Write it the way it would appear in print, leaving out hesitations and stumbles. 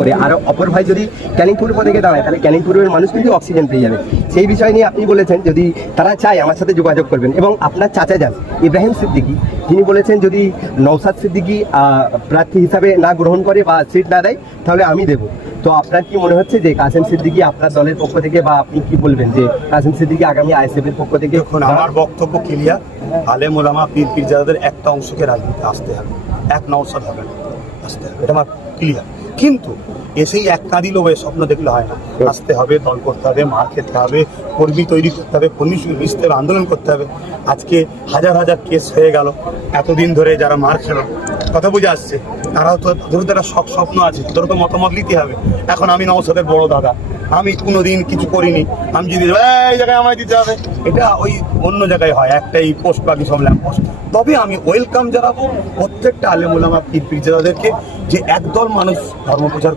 করে আর অপর ভাই যদি ক্যানিং পূর্ব থেকে দাঁড়ায় তাহলে ক্যানিং পূর্বের মানুষ কিন্তু অক্সিজেন পেয়ে যাবে। সেই বিষয় নিয়ে আপনি বলেছেন যদি তারা চায় আমার সাথে যোগাযোগ করবেন। এবং আপনার চাচা যান ইব্রাহিম সিদ্দিকী, তিনি বলেছেন যদি নওশাদ সিদ্দিকী প্রার্থী হিসাবে না গ্রহণ করে বা সিট না দেয় তাহলে আমি দেব। তো আপনার কি মনে হচ্ছে যে কাসেম সিদ্দিকী আপনার দলের পক্ষ থেকে, বা আপনি কি বলবেন যে কাসেম সিদ্দিকী আগামী আইএসএফ এর পক্ষ থেকে? এখন আমার বক্তব্য ক্লিয়ার, আলেম ওলামা পীর পীরজাদাদের একটা অংশকে রাজনীতিতে আসতে হবে, এক নওশাদ হবে না, আসতে হবে, এটা আমার ক্লিয়ার। কিন্তু এসেই এক কাঁদি লোভে স্বপ্ন দেখলে হয় না, আসতে হবে, দল করতে হবে, মার খেতে হবে, কর্মী তৈরি করতে হবে, কর্মী মিশতে হবে, আন্দোলন করতে হবে। আজকে হাজার হাজার কেস হয়ে গেল এতদিন ধরে, যারা মার খেল, কথা বুঝে আসছে, তারাও তো তাদের তো একটা স্বপ্ন আছে, তাদেরও তো মতামত নিতে হবে। এখন আমি নওশাদের বড় দাদা, আমি কোনোদিন কিছু করিনি, আমি যদি এই জায়গায় আমায় দিতে হবে, এটা ওই অন্য জায়গায় হয়, একটাই পোস্ট বাকি সব ল্যাম্প পোস্ট। তবে আমি ওয়েলকাম জানাবো প্রত্যেকটা আলেম ওলামা পীর পীরজাদাদেরকে, যে একদল মানুষ ধর্ম প্রচার